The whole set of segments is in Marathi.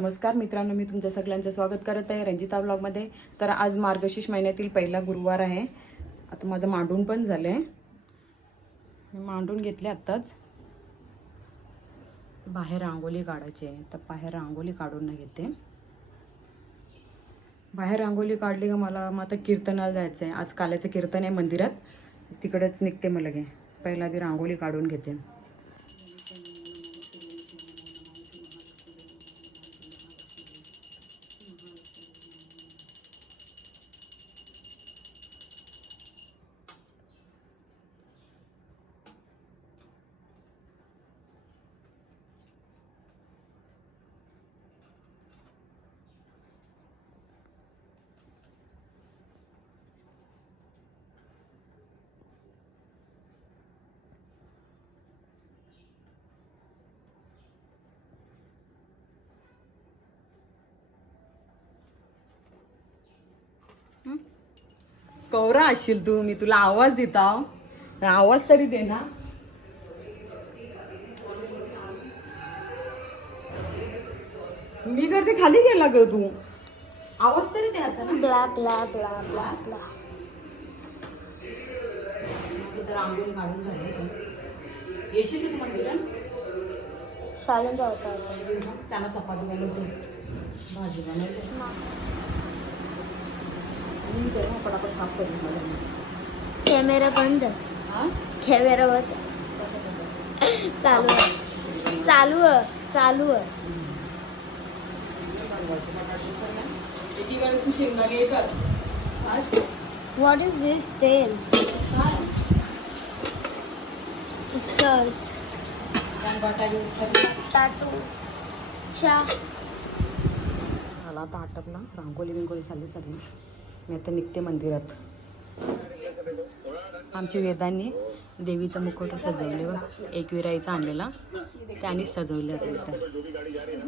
नमस्कार मित्रांनो, मी तुमच्या सगळ्यांचं स्वागत करत आहे रंजिता व्लॉगमध्ये। तर आज मार्गशीर्ष महिन्यातील पहिला गुरुवार आहे। आता माझं मांडून पण झालंय, मी मांडून घेतले आत्ताच। बाहेर रांगोळी काढायची आहे, तर बाहेर रांगोळी काढून घेते। बाहेर रांगोळी काढली का मला मग आता कीर्तनाला जायचं आहे। आज काल्याचं कीर्तन आहे मंदिरात, तिकडेच निघते मग लगे। पहिला आधी रांगोळी काढून घेते। कौरा असशील तू, मी तुला आवाज देता, आवाज तरी दे ना। मी तर ते खाली गेला ग, तू आवाज तरी द्यायचा ना। Blah blah blah blah blah. Rangoli काढून झाली, येशील की तू मंदिरात? शाळेत जायचं त्यांना चपाती बनवतो, भाजी बनवतो, पटापट साफ करून मला। कॅमेरा बंद, कॅमेरा बंद, चालू आहे, चालू आहे, चालू आहे। What is this tail? Sir. Tattoo. Cha. मला आता आटपला, रांगोळी बिंगोळी झाली सगळी। मी आता निघते मंदिरात। आमच्या वेदांनी देवीचं मुखवटा सजवले व एकविराईचा आणलेला, त्यानेच सजवले आता।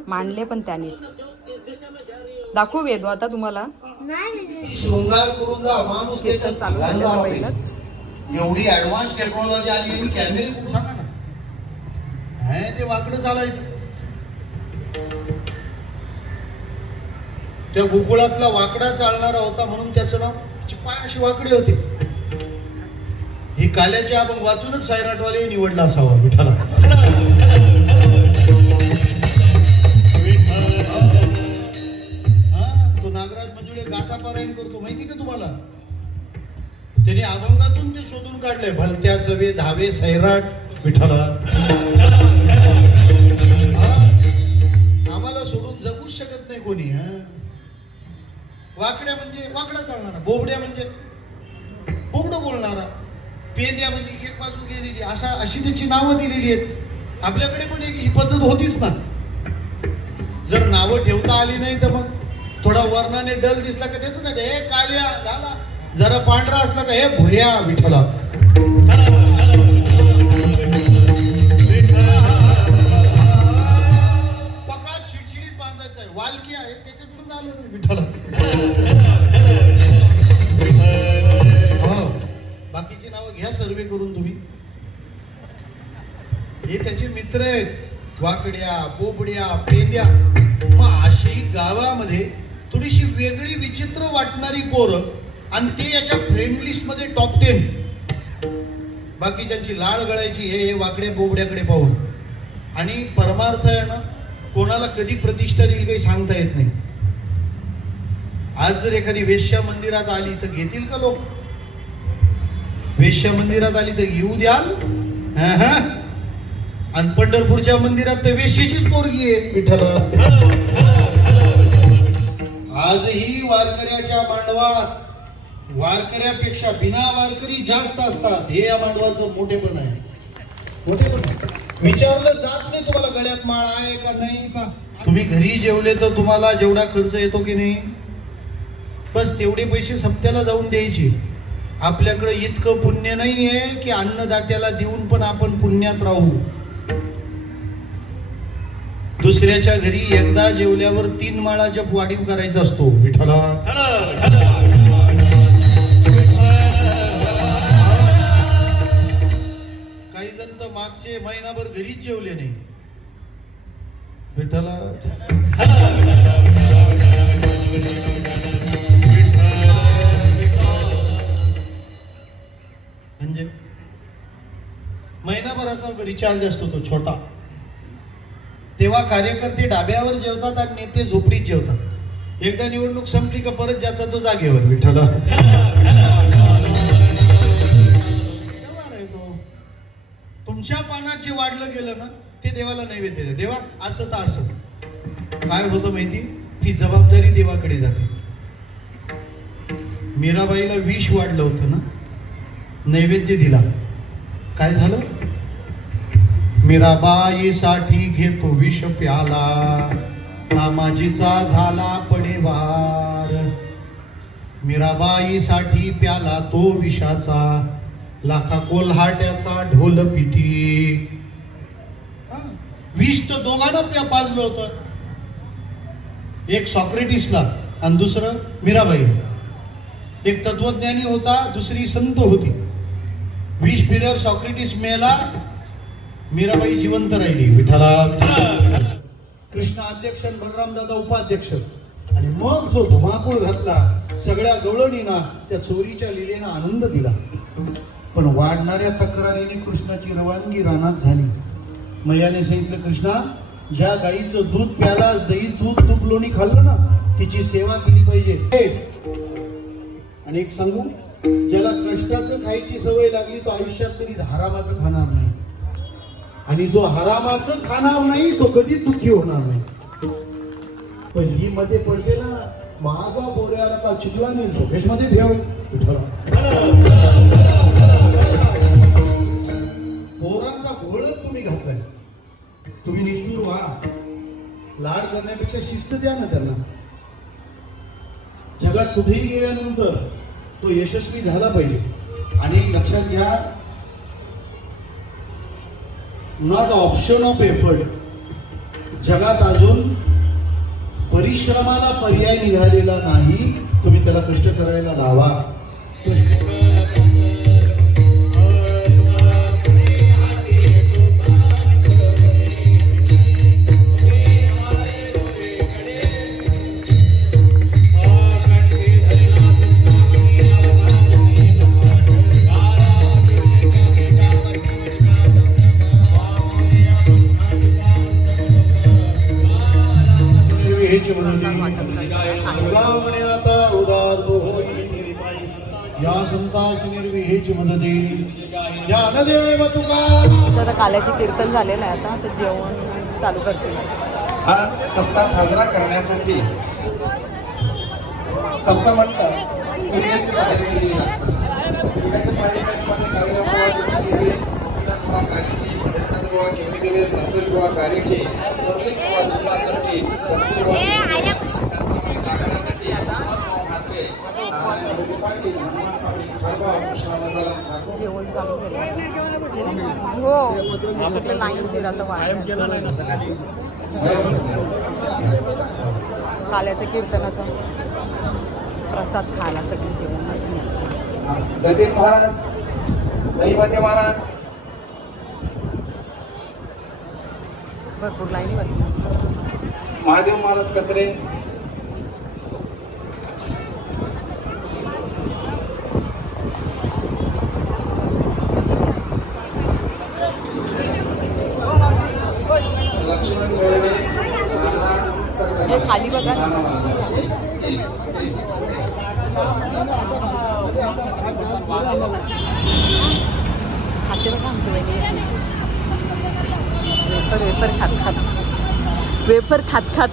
मांडले पण त्यानेच। दाखवू वेदू आता तुम्हाला? शृंगार करून जा माणूस कीर्तन चालू झालं पहिलंच। एवढी ऍडव्हान्स टेक्नॉलॉजी आली आणि कॅमेरे खूप सांगा ना, हे ते वाकडं चालायचं। त्या गोकुळातला वाकडा चालणारा होता म्हणून त्याचं नाव, त्याचे पाय अशी वाकडे होते। ही काल्याचे आपण वाचूनच सैराटवाले निवडला असावा विठाला। तो नागराज मंजुळे गाथा पारायण करतो माहिती का तुम्हाला? त्याने अभंगातून ते शोधून काढले, भलत्या सवे धावे सैराट विठाला। आम्हाला सोडून जगूच शकत नाही कोणी। वाकड्या म्हणजे वाकडा चालणारा, बोबड्या म्हणजे बोबडं बोलणारा, पेंद्या म्हणजे एक बाजू गेलेली, अशी त्याची नावं दिलेली आहेत। आपल्याकडे पण ही पद्धत होतीच ना। जर नावं ठेवता आली नाही तर मग थोडा वर्णाने डल दिसला का देतो ना, हे काल्या झाला, जरा पांढरा असला का हे भुऱ्या विठला। पकात शिडशिडीत बांधायचं आहे, वालकी आहे त्याच्यातून आलं विठला। बाकीची नावं घ्या सर्वे करून तुम्ही, हे त्याचे मित्र आहेत। वाकड्या, बोबड्या, पेंद्या। मग अशी गावामध्ये थोडीशी वेगळी विचित्र वाटणारी पोरं, आणि ते याच्या फ्रेंड लिस्ट मध्ये टॉप 10। बाकीच्यांची लाळ गळायची हे वाकड्या बोबड्याकडे पाहून। आणि परमार्थ आहे ना, कोणाला कधी प्रतिष्ठा देईल काही सांगता येत नाही। आज जर एखादी वेश्या मंदिरात आली तर घेतील का लोक? वेश्या मंदिरात आली तर घेऊ द्याल? आणि पंढरपूरच्या मंदिरात तर वेश्येचीच पोरगी आहे विठ्ठला। आजही वारकऱ्याच्या मांडवात वारकऱ्यापेक्षा बिना वारकरी जास्त असतात। हे या मांडवाचं मोठेपण आहे, मोठेपण। विचारलं जात नाही तुम्हाला गळ्यात माळ आहे का नाही का? तुम्ही घरी जेवले तर तुम्हाला जेवढा खर्च येतो की नाही, बस तेवढे पैसे सप्त्याला जाऊन द्यायचे। आपल्याकडे इतकं पुण्य नाहीये की अन्नदात्याला देऊन पण आपण पुण्यात राहू। दुसऱ्याच्या घरी एकदा जेवल्यावर 3 माळा जप वाढीव करायचा असतो विठ्ठला। काही जण तर मागचे महिनाभर घरीच जेवले नाही। विठ्ठला म्हणजे महिनाभराचा रिचार्ज असतो तो छोटा. तेव्हा कार्यकर्ते डाब्यावर जेवतात आणि नेते झोपडीत जेवतात. एकदा निवडणूक संपली का परत ज्याचा तो जागेवर. विठ्ठला तुमच्या पानात जे वाढलं गेलं ना ते देवाला नैवेद्य द्या. देवा असं तर असं काय होतं माहिती, ती जबाबदारी देवाकडे जाते. मीराबाईला विष वाढलं होतं ना, नैवेद्य दिला, काय झालं? मीराबाईसाठी घेतो विष प्याला, नामाजीचा झाला पडेवार. मीराबाईसाठी प्याला तो विषाचा, लाखा कोल्हाट्याचा ढोल पिठी. विष तर दोघांना पाजलं होतं, एक सॉक्रेटिसला आणि दुसरं मीराबाई. एक तत्वज्ञानी होता, दुसरी संत होती. विष पिल्यावर सॉक्रेटिस मेला, मीराबाई जिवंत राहिली. विठ्ठला कृष्ण अध्यक्ष आणि बलराम दादा उपाध्यक्ष. आणि मग जो धुमाकूळ घातला सगळ्या गवळणींना, त्या चोरीच्या लीलेनं आनंद दिला. पण वाढणाऱ्या तक्रारीने कृष्णाची रवानगी रानात झाली. मैयाने सांगितलं, कृष्णा ज्या गाईचं दूध प्याला, दही दूध तूप लोणी खाल्लं ना, तिची सेवा केली पाहिजे. आणि एक सांगू, ज्याला कष्टाचं खायची सवय लागली तो आयुष्यात कधी हरामाचं खाणार नाही, आणि जो हरामाचं खाणार नाही तो कधी दुःखी होणार नाही. पण ही मध्ये पडते ना, माझा बोऱ्याला का चिकला नाही झोपेश मध्ये ठेव. पोरांचा घोळच तुम्ही घातलाय. तुम्ही निष्ठुर व्हा. लाड करण्यापेक्षा शिस्त द्या ना त्यांना. जगात कुठेही गेल्यानंतर तो यशस्वी झाला पाहिजे. आणि लक्षात घ्या, नॉट ऑप्शन ऑफ एफर्ट. जगात अजून परिश्रमाला पर्याय निघालेला नाही. तुम्ही त्याला कष्ट करायला लावा. या संतास निर्विहेची मदती या नदेव तुका. आता काल्याचे कीर्तन झालेलं आहे, आता तर जेवण चालू करते. हा सप्ताह साजरा करण्यासाठी सप्ताह संतोष बुवा कार्यक्रम जेवण चालू हो, सगळं लाईन शिर आता काल्याच्या कीर्तनाचा प्रसाद खायला सगळे जेवण. गदिर महाराज, दैवते महाराज, भरपूर लाईनी बसली. महादेव महाराज कचरे, लक्ष्मण बेर्डे, हे खाली बघा. खाते बघा आमच्या वहिनी. वेफर खात खात, वेफर खात खात.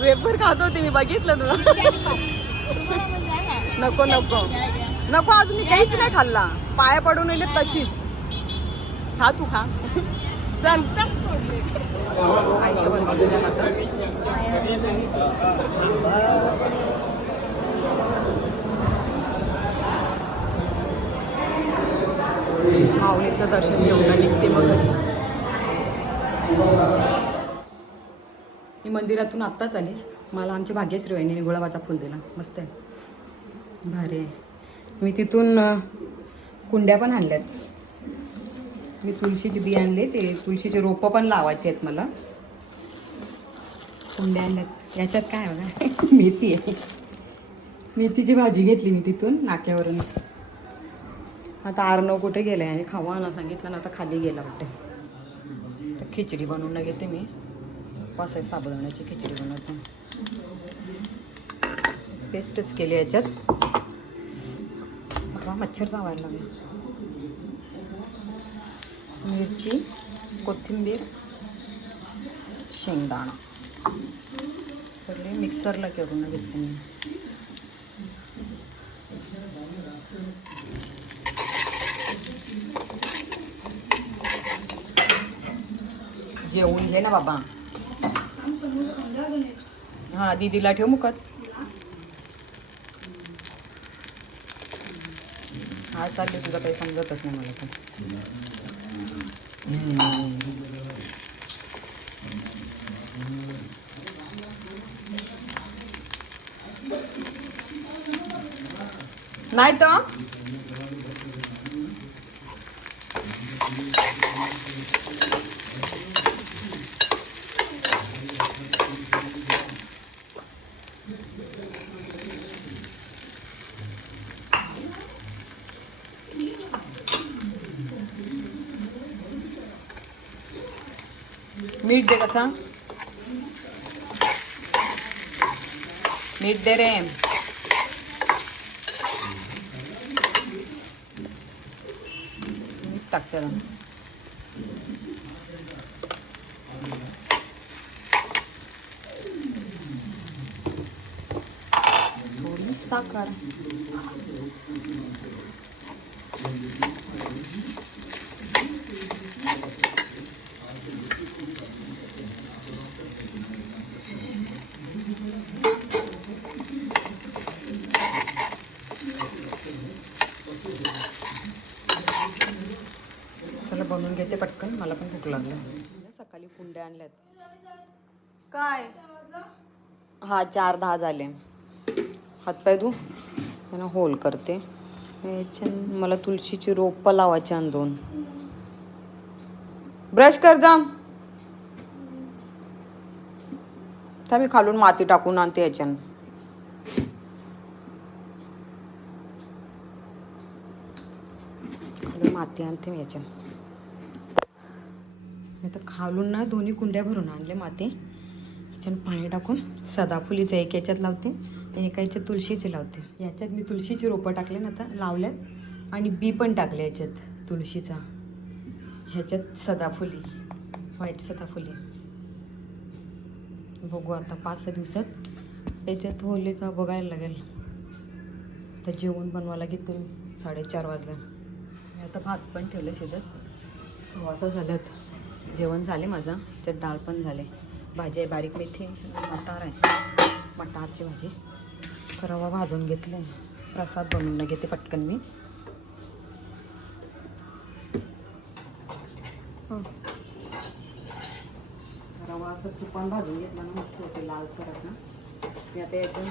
वेफर खात होते मी, बघितलं तुला. नको नको नको, अजून मी काहीच नाही खाल्ला. पाया पडून येईल तशीच. खा तू, खा. चल. आईचं बनवलेलं आता. माऊलीचं दर्शन घेऊन निघते मग घरी. मी मंदिरातून आत्ताच आले. मला आमच्या भाग्यश्री वहिनीने गुलाबाचा फुल दिला. मस्त आहे, भारी आहे. मी तिथून कुंड्या पण आणल्यात. मी तुळशीची बी आणले, ते तुळशीचे रोपं पण लावायचे आहेत मला. कुंड्या आणल्यात. याच्यात काय बघा मेथी आहे. मेथीची भाजी घेतली मी तिथून नाक्यावरून. आता आर्नव कुठे गेलाय आणि खावा आला सांगितलं ना, आता खाली गेला कुठे. तर खिचडी बनवून घेते मी. पासाय साबुदाण्याची खिचडी बनवते. पेस्टच केली याच्यात. बघा मच्छर चावायला लागले. मिरची, कोथिंबीर, शेंगदाणा सगळे मिक्सरला करून घेते मी. जेवून घे ना बाबा. हा दीदीला ठेव मुकच. हा चालले तुझं काही समजतच नाही मला तर. नाही तर मीठ दे कसा. मीठ दे रे. मीठ टाकते ना. थोडी साखर. चला बनवून घेते पटकन, मला पण भूक लागली. सकाळी कुंड्या आणल्यात. काय हा 4:10 झाले. हातपाय धू. त्यांना होल करते. मला तुळशीची रोपं लावायची आणि 2. ब्रश कर जा. तर मी खालून माती टाकून आणते याच्यानं. खालून माती आणते मी याच्यानं. मी तर खालून ना 2 कुंड्या भरून आणले माती. याच्यानं पाणी टाकून सदाफुलीचं एक याच्यात लावते आणि एका याच्यात तुळशीचे लावते. याच्यात मी तुळशीची रोपं टाकले ना आता लावल्यात आणि बी पण टाकले याच्यात तुळशीचा. ह्याच्यात सदाफुली, व्हाईट सदाफुली. बघू आता 5-6 दिवसात याच्यात होले का बघायला लागेल. तर जेवण बनवायला घेते मी. 4:30 वाजले. आता भात पण ठेवलं शिजत. 6 झाल्यात. जेवण झाले माझं. त्याच्यात डाळ पण झाले. भाजी आहे बारीक मेथी, मटार आहे. मटारची भाजी. रवा भाजून घेतले. प्रसाद बनवून घेते पटकन मी. रवा असं तुपान भाजून घेतला ना मस्त होते लालसर असं. मी आता यातून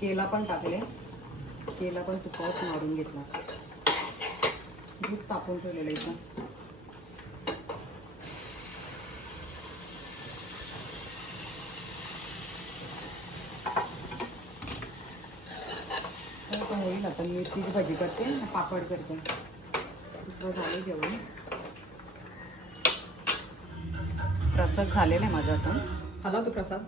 केला पण टाकले. केला पण तुपावर मारून घेतला. दूध तापून ठेवलेलं इथं. होईल आता. मी मेथीची भाजी करते, पापड करते. दुसरं झालं जेवण. प्रसाद झालेला आहे माझा आता. खाला तो प्रसाद.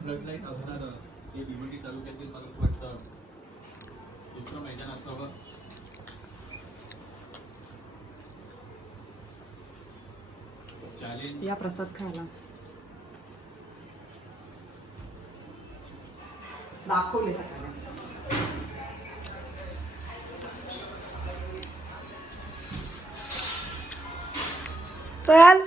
फ्लडलाईट असणारं हे भिवंडी तालुक्यातील मला वाटतं दुसरं मैदान असावं. या प्रसाद खायला दाखवले सगळ्यांना. चल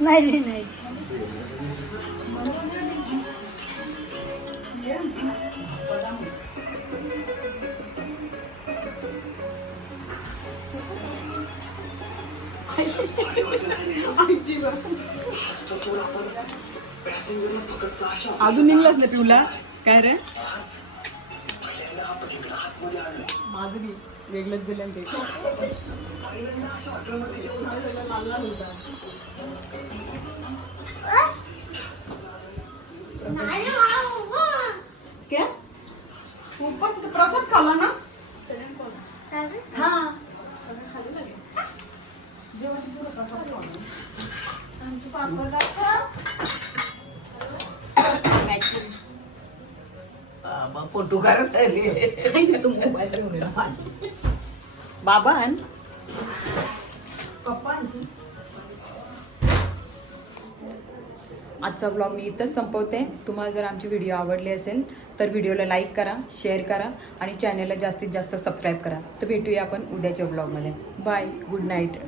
नाही नाही अजून निघलाच नाही पिऊला काय रे माधुरी वेगळंच दिलं ते क्या उपवास प्रसाद खाल्ला ना हा फोटो काढत बाबा आजचा ब्लॉग मी इथंच संपवते. तुम्हाला जर आमची व्हिडिओ आवडली असेल तर व्हिडिओला लाईक करा, शेअर करा आणि चॅनलला जास्तीत जास्त सबस्क्राईब करा. तर भेटूया आपण उद्याच्या ब्लॉगमध्ये. Bye, good night.